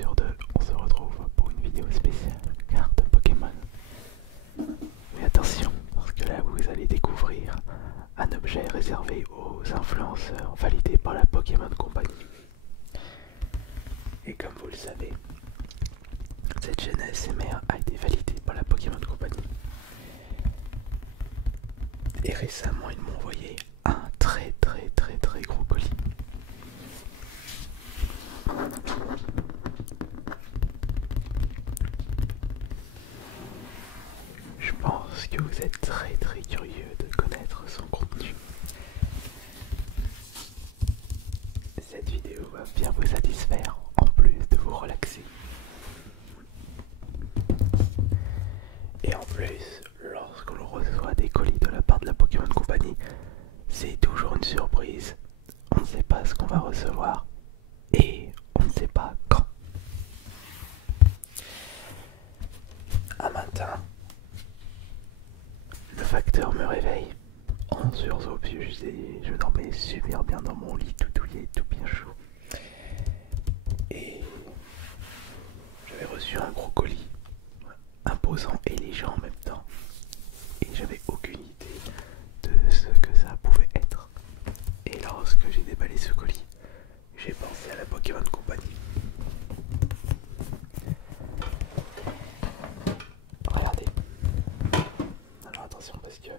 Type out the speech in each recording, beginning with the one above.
sur deux, on se retrouve pour une vidéo spéciale carte Pokémon. Mais attention, parce que là vous allez découvrir un objet réservé aux influenceurs validé par la Pokémon Company. Et comme vous le savez, cette chaîne ASMR a été validée par la Pokémon Company. Et récemment, ils m'ont envoyé un très gros colis. Je pense que vous êtes très curieux de connaître son contenu. Cette vidéo va bien vous satisfaire, en plus de vous relaxer. Et en plus, lorsque l'on reçoit des colis de la part de la Pokémon Company, c'est toujours une surprise. On ne sait pas ce qu'on va recevoir et on ne sait pas quand. Un matin, le facteur me réveille en sursaut, puis je dormais super bien dans mon lit, tout douillet, tout bien chaud. Et j'avais reçu un gros colis, imposant et léger en même temps. Et j'avais aucune idée de ce que ça pouvait être. Et lorsque j'ai déballé ce colis, j'ai pensé à la Pokémon Company. Regardez. Alors attention parce que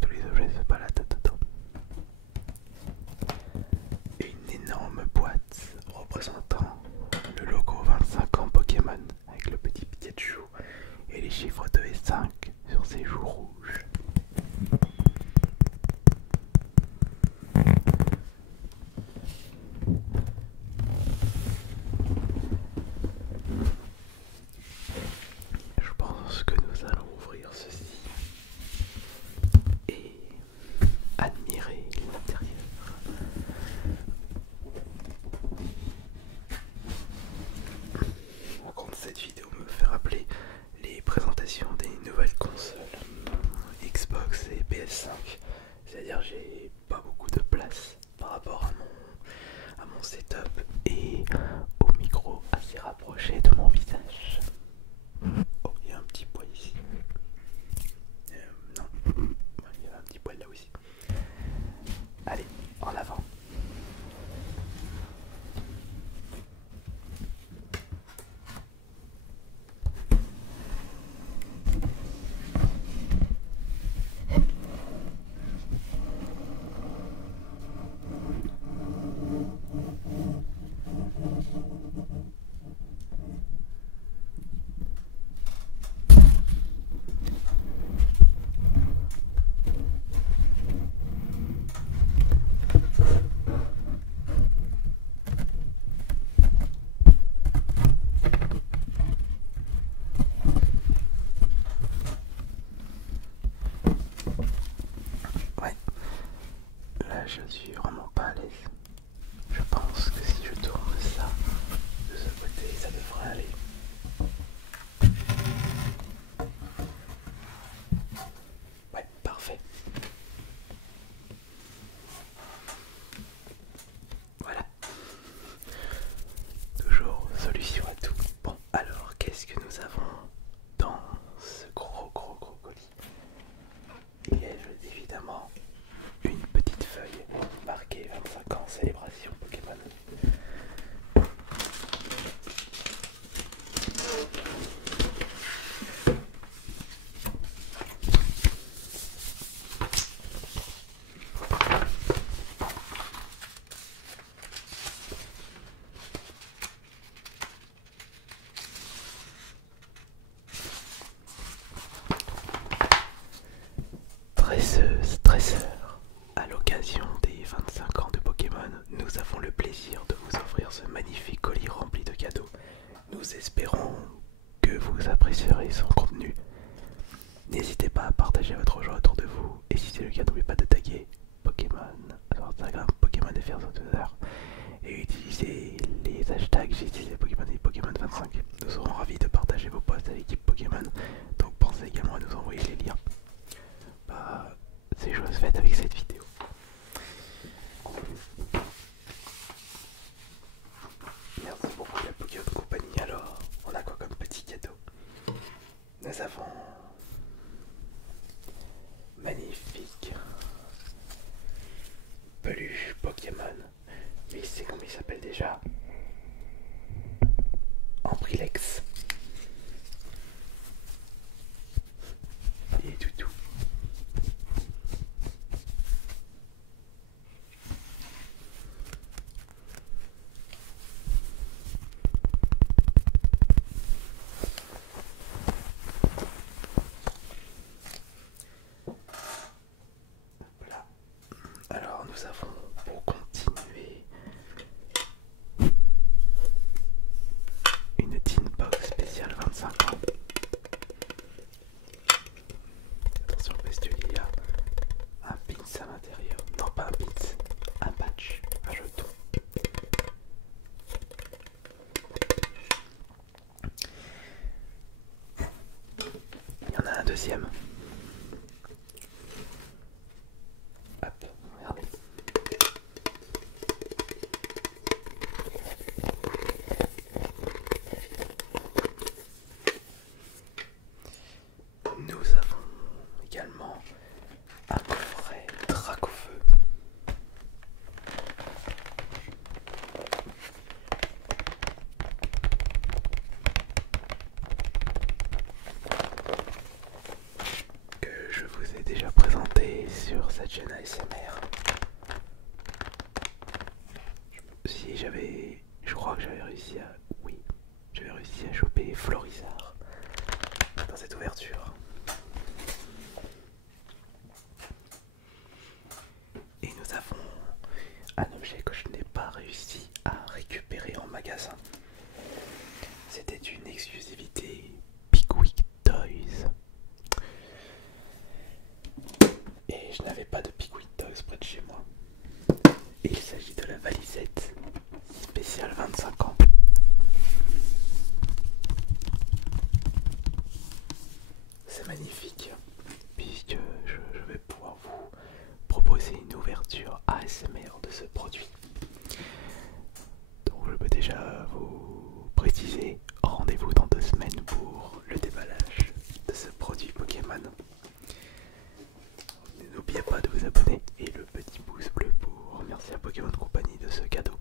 tous les objets se baladent dedans. Une énorme boîte représentant le logo 25 ans Pokémon avec le petit Pikachu et les chiffres 2 et 5 sur ses joues rouges. Je pense que nous allons ouvrir ceci et admirer l'intérieur. Par contre, cette vidéo me fait rappeler les présentations des nouvelles consoles Xbox et PS5. C'est-à-dire j'ai pas beaucoup de place par rapport à mon setup et au micro assez rapproché de mon visage. Oh, il y a un petit poil ici. Non, il y a un petit poil là aussi. Allez, en avant. Ouais, là je suis vraiment pas à l'aise. Je pense que si je tourne ça de ce côté, ça devrait aller. Ouais, parfait. Voilà. Toujours solution à tout. Bon, alors qu'est-ce que nous avons dans ce gros colis? Il y a évidemment une petite feuille marquée 25 ans célébration Pokémon. Stresseur, à l'occasion des 25 ans de Pokémon, nous avons le plaisir de vous offrir ce magnifique colis rempli de cadeaux. Nous espérons que vous apprécierez son contenu. N'hésitez pas à partager votre joie autour de vous. Et si c'est le cas, n'oubliez pas de taguer Pokémon sur Instagram, Pokémon FR sur Twitter. Et utilisez les hashtags JCC Pokémon et Pokémon 25. Nous serons ravis de partager vos posts à l'équipe Pokémon. Donc pensez également à nous envoyer les liens. C'est chose faite avec cette vidéo. Merci. cette chaîne ASMR. Si j'avais... Je crois que j'avais réussi à... Oui, j'avais réussi à choper Florizard dans cette ouverture. Et nous avons un objet que je n'ai pas réussi à récupérer en magasin. C'était une exclusivité Pickwick Toys. Et je n'avais pas de Pickwick Toys près de chez moi. Et il s'agit de la valisette spéciale 25 ans. C'est magnifique, puisque je vais pouvoir vous proposer une ouverture ASMR de ce produit. Donc je peux déjà vous préciser, rendez-vous dans 2 semaines pour le déballage de ce produit Pokémon. N'oubliez pas de vous abonner et le petit pouce bleu pour remercier à Pokémon Company de ce cadeau.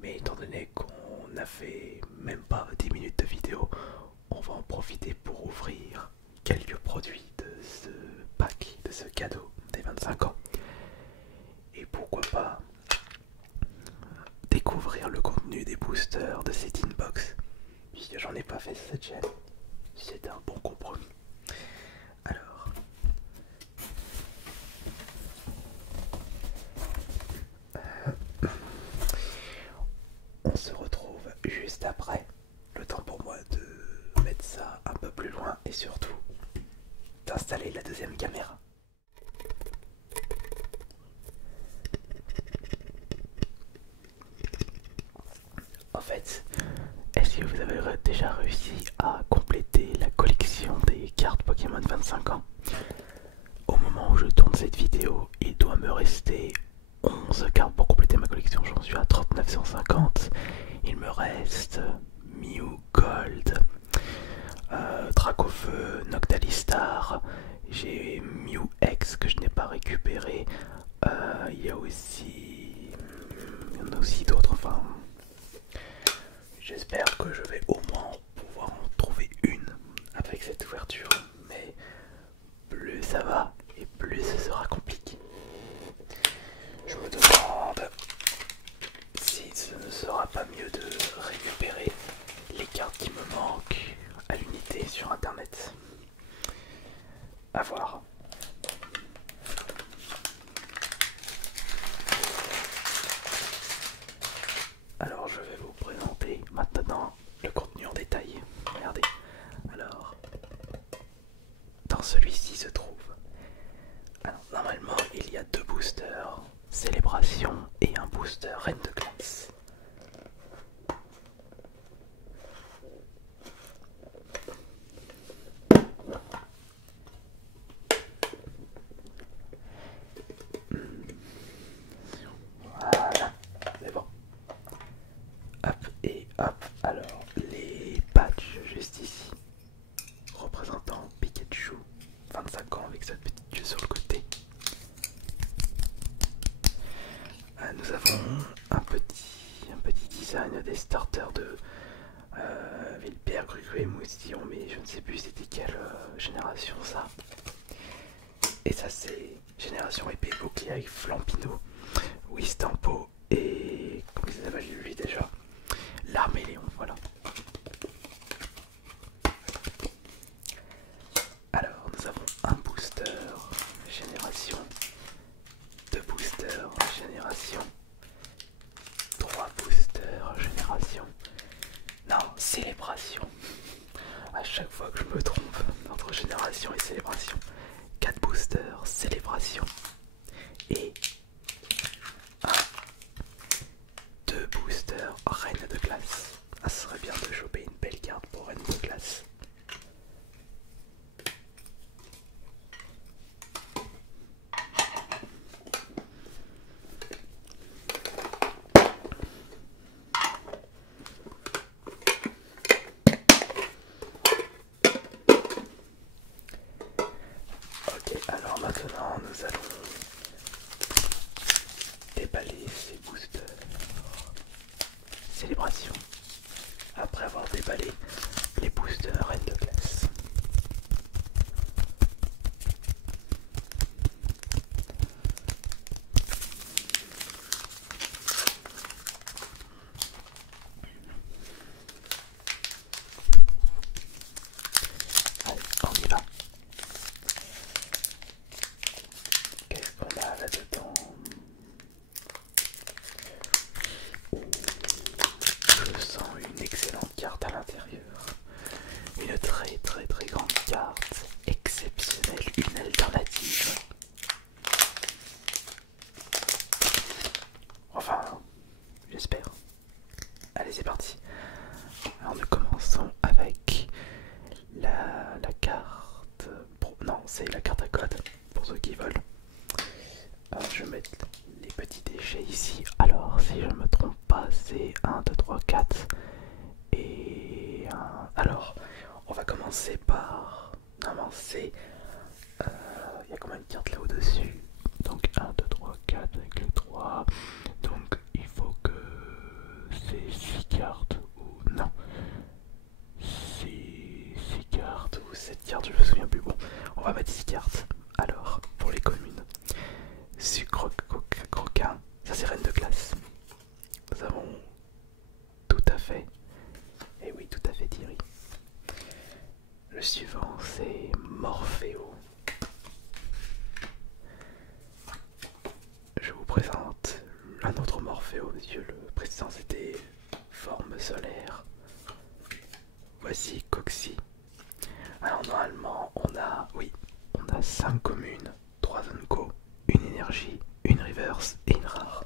Mais étant donné qu'on a fait même pas 10 minutes de vidéo, on va en profiter pour ouvrir quelques produits de ce pack, de ce cadeau des 25 ans. Et pourquoi pas découvrir le contenu des boosters de cette inbox, puisque j'en ai pas fait sur cette chaîne. C'est un bon compromis. Alors, on se retrouve juste après. Le temps pour moi de mettre ça un peu plus loin et surtout d'installer la deuxième caméra. En fait, est-ce que vous avez déjà réussi à compléter la collection des cartes Pokémon 25 ans? Au moment où je tourne cette vidéo, il doit me rester 11 cartes pour compléter ma collection. J'en suis à 3950. Il me reste Mew Gold, Dracofeu, Noctalistar. J'ai Mew X que je n'ai pas récupéré. Il y en a aussi d'autres. Enfin, j'espère que je vais au moins pouvoir en trouver une avec cette ouverture. Mais plus ça va et plus ce sera compliqué. Je me demande si ce ne sera pas mieux de récupérer les cartes qui me manquent à l'unité sur internet. À voir. Alors je vais vous présenter maintenant le contenu en détail. Regardez. Alors, dans celui-ci se trouve... Alors, normalement, il y a 2 boosters Célébration et un booster Reine de Glace. Voilà, c'est bon. Hop et hop. Alors, les patchs juste ici, représentant Pikachu, 25 ans avec cette petite queue sur le côté. Nous avons un petit design des starters de Villepierre, Grucru et Moustillon, mais je ne sais plus c'était quelle génération ça. Et ça c'est génération épée bouclier avec Flampino, Wistampo et comment ça s'appelle lui déjà, l'Arméléon, voilà. Alors nous avons un booster génération, 2 boosters génération, 3 boosters génération, non, célébration. À chaque fois que je me trompe entre génération et célébration. 4 boosters célébration et 2 boosters Reine de Glace. Ah, ce serait bien de choper une belle carte pour Reine de Glace. Alors maintenant nous allons déballer ces boosters Célébration après avoir déballé les boosters Reine de Glace. Allez, c'est parti. Alors nous commençons avec la carte. Non, c'est la carte à code pour ceux qui veulent. Alors je vais mettre les petits déchets ici. Alors si je ne me trompe pas, c'est 1, 2, 3, 4 et 1. Alors on va commencer par. Non, c'est. Il y a combien de cartes là au-dessus? Donc 1, 2, 3, 4 avec le 3. Donc il faut que c'est 6 cartes ou non. 6 cartes ou 7 cartes, je me souviens plus. Bon, on va mettre 6 cartes. Alors, pour les communes, sucre croquin, ça c'est reine de glace. Nous avons tout à fait, et oui, tout à fait Thierry. Le suivant c'est Morpheo. Je vous présente un autre Morpheo, monsieur. Le précédent c'était forme solaire. Voici Coxy. Alors normalement on a, oui, on a 5 communes, 3 unco, une énergie, une reverse et une rare.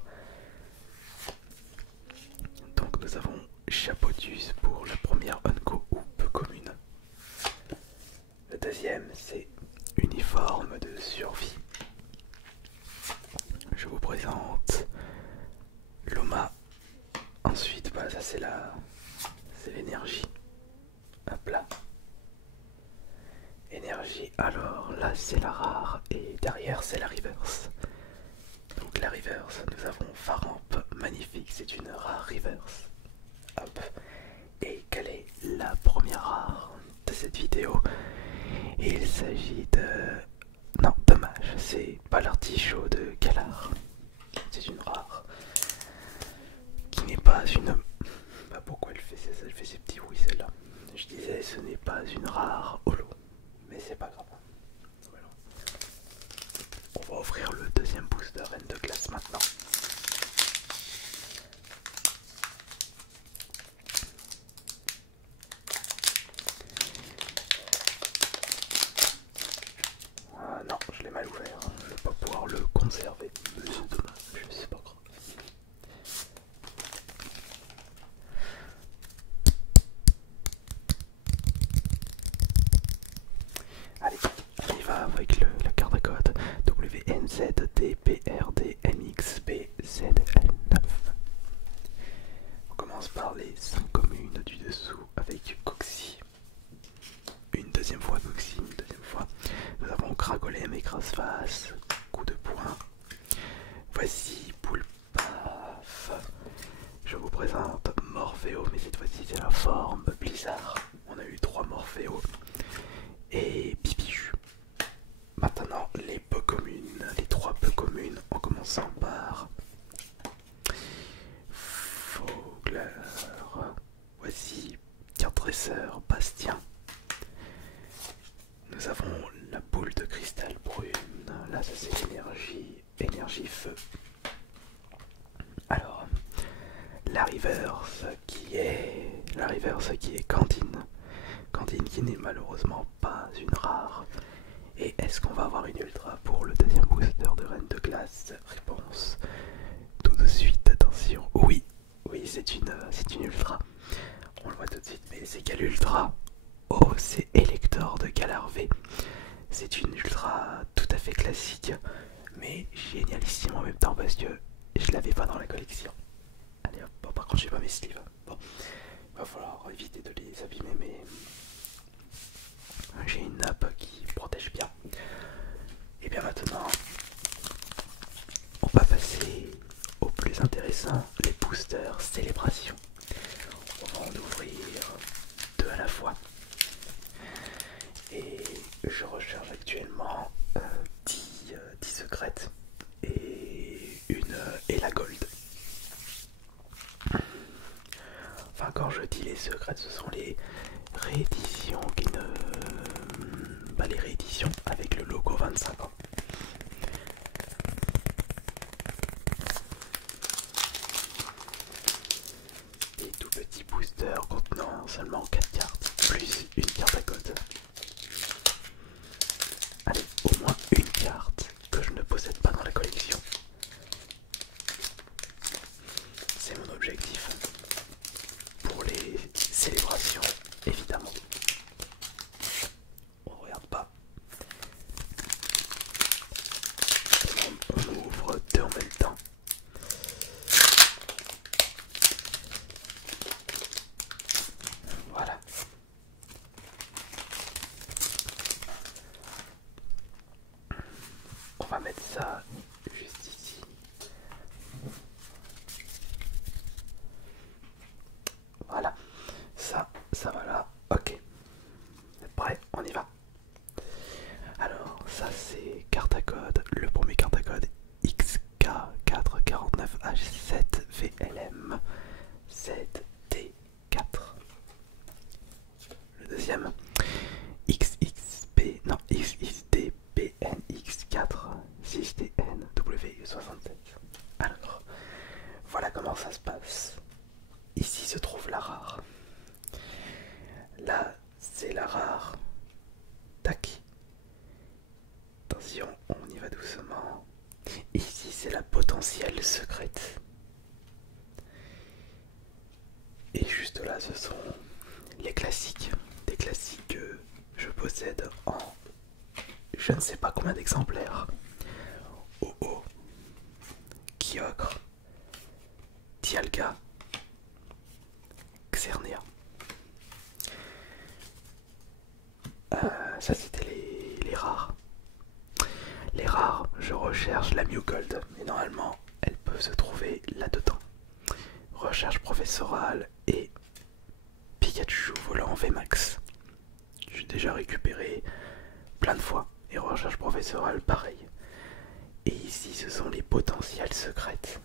Donc nous avons Chapotus pour la première unco ou peu commune. Le deuxième c'est uniforme de survie. Je vous présente Loma. Ensuite, bah, ça c'est l'énergie. Hop là. Énergie, alors là c'est la rare et derrière c'est la reverse. Donc la reverse, nous avons Faramp, magnifique, c'est une rare reverse. Hop. Et quelle est la première rare de cette vidéo? Il s'agit de... Non, dommage, c'est pas l'artichaut de Galar. C'est une rare. Qui n'est pas une... Bah pourquoi elle fait ça? Elle fait ces petits bruits celle-là. Je disais ce n'est pas une rare holo. Mais c'est pas grave. Voilà. On va ouvrir le deuxième booster reine de glace maintenant. Ah non, je l'ai mal ouvert. Je vais pas pouvoir le conserver. Mais c'est dommage, c'est pas grave. Allez, on y va avec la carte à code WNZDPRDMXBZL9. On commence par les 5 communes du dessous avec Coxy. Une deuxième fois Coxy, une deuxième fois. Nous avons Kragolem et Crasface, coup de poing. Voici Poulpaf. Je vous présente Morpheo, mais cette fois-ci c'est la forme Blizzard. On a eu 3 Morpheo. Et Pipichu. Maintenant les peu communes, les 3 peu communes, en commençant par Fogler. Voici carte dresseur Bastien. Nous avons la boule de cristal brune. Là ça c'est l'énergie, énergie feu. Alors la reverse qui est Cantine. Cantine qui n'est malheureusement pas une rare. Et est-ce qu'on va avoir une ultra pour le deuxième booster de reine de glace? Réponse tout de suite, attention. Oui, oui, c'est une ultra. On le voit tout de suite, mais c'est quelle ultra? Oh, c'est Elector de Galar V. C'est une ultra tout à fait classique, mais génialissime en même temps parce que je l'avais pas dans la collection. Allez hop, bon, par contre j'ai pas mes sleeves. Bon, il va falloir éviter de les abîmer, mais j'ai une nappe qui protège bien. Et bien maintenant, on va passer au plus intéressant, les boosters célébration. On va en ouvrir 2 à la fois. Et je recherche actuellement 10 secrètes et la gold. Enfin, quand je dis les secrètes, ce sont les rééditions qui ne... Bah, les rééditions avec le logo 25 ans. Des tout petits boosters contenant seulement 4 cartes, plus une carte à code. Allez, au moins une carte que je ne possède pas dans la collection. C'est mon objectif. ça juste ici. Voilà, ça va là. Ok, prêt, on y va. Alors, ça c'est carte à code. Le premier carte à code XK449H7VLM 7D4. Le deuxième XXDPNX4 6DNW67. Alors, voilà comment ça se passe. Ici se trouve la rare. Là, c'est la rare. Tac. Attention, on y va doucement. Ici, c'est la potentielle secrète. Et juste là, ce sont les classiques. Des classiques que je possède en je ne sais pas combien d'exemplaires. Oh, Kyogre, Dialga, Xerneas. Ça c'était les rares. Les rares, je recherche la Mew Gold, et normalement elles peuvent se trouver là-dedans. Recherche professorale et Pikachu volant VMAX. J'ai déjà récupéré plein de fois. Et recherche professorale pareil. Et ici ce sont les potentielles secrètes.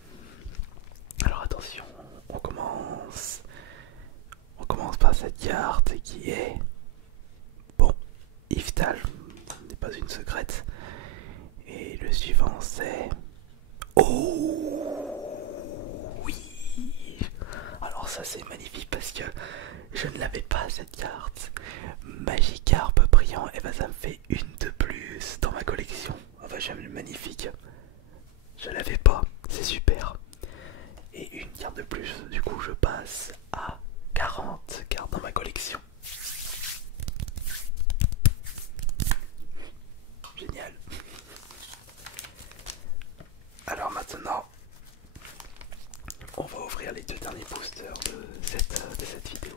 Alors attention, on commence par cette carte qui est... Bon, Yveltal n'est pas une secrète. Et le suivant c'est... Oh oui. Alors ça c'est magnifique parce que je ne l'avais pas cette carte. Magikarp brillant, et ben ça me fait une de plus dans ma collection. Enfin j'aime le magnifique. Je l'avais pas, c'est super. Et une carte de plus, du coup je passe à 40 cartes dans ma collection. Génial. Alors maintenant, on va ouvrir les deux derniers boosters de cette vidéo.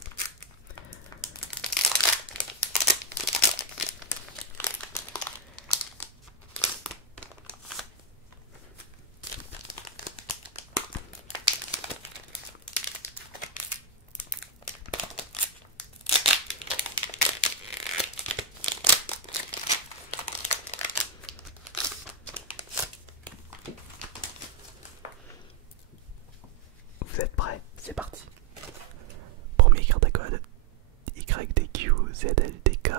Vous êtes prêts? C'est parti. Premier carte à code YDQ ZLDK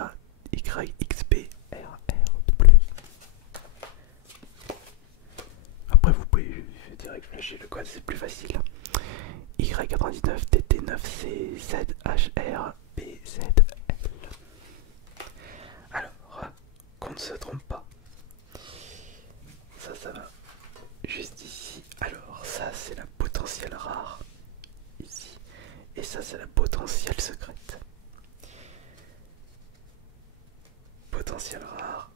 YXP RRW. Après vous pouvez direct flasher le code, c'est plus facile. Y99 TT9C ZHR BZL. Alors, qu'on ne se trompe pas. Ça va juste ici. Alors ça c'est la potentielle rare ici, et ça c'est la potentielle secrète. Potentielle rare,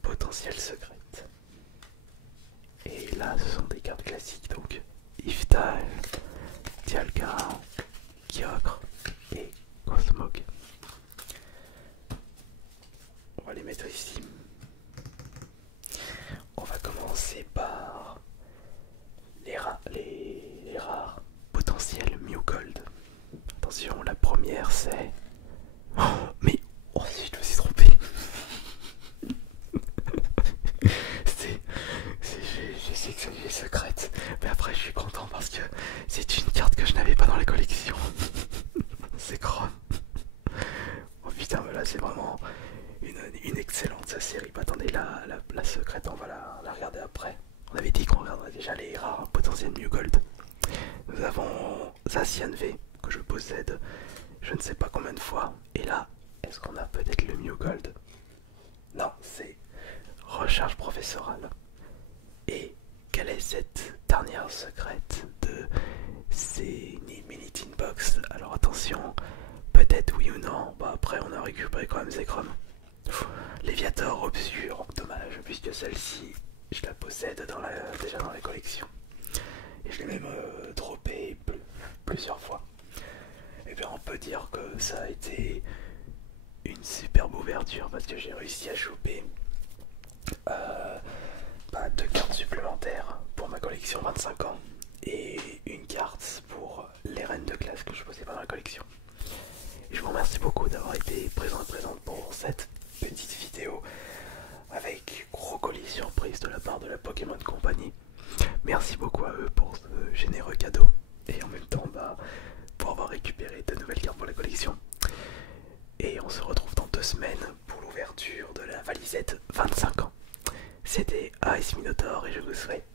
potentielle secrète. Et là ce sont des cartes classiques, donc Yveltal, Dialga, Kyogre et Cosmog. On va les mettre ici. On va commencer par les rares potentiels Mew Gold. Attention, la première c'est... Oh, mais... Oh si, je me suis trompé. Je sais que c'est secrète, mais après je suis content parce que c'est une carte que je n'avais pas dans la collection. C'est Chrome. Oh putain, mais là c'est vraiment une excellente série. Attendez, la secrète, on va la regarder après. On avait dit qu'on regarderait déjà les rares potentiels Mew Gold. Nous avons Zacian V que je possède je ne sais pas combien de fois. Et là, est-ce qu'on a peut-être le Mew Gold? Non, c'est recherche professorale. Et quelle est cette dernière secrète de ces mini tin box? Alors attention, peut-être oui ou non. Bah après on a récupéré quand même Zekrom. Léviator obscur, dommage puisque celle-ci je la possède déjà dans la collection. Et je l'ai même droppé plusieurs fois. Et bien on peut dire que ça a été une superbe ouverture parce que j'ai réussi à choper 2 cartes supplémentaires pour ma collection 25 ans et une carte pour les reines de classe que je posais pas dans la collection. Et je vous remercie beaucoup d'avoir été présent et présente pour cette petite vidéo avec gros colis surprise de la part de la Pokémon Company. Merci beaucoup à eux pour ce généreux cadeau et en même temps pour avoir récupéré de nouvelles cartes pour la collection. Et on se retrouve dans 2 semaines pour l'ouverture de la valisette 25 ans. C'était Ice Minotaur et je vous souhaite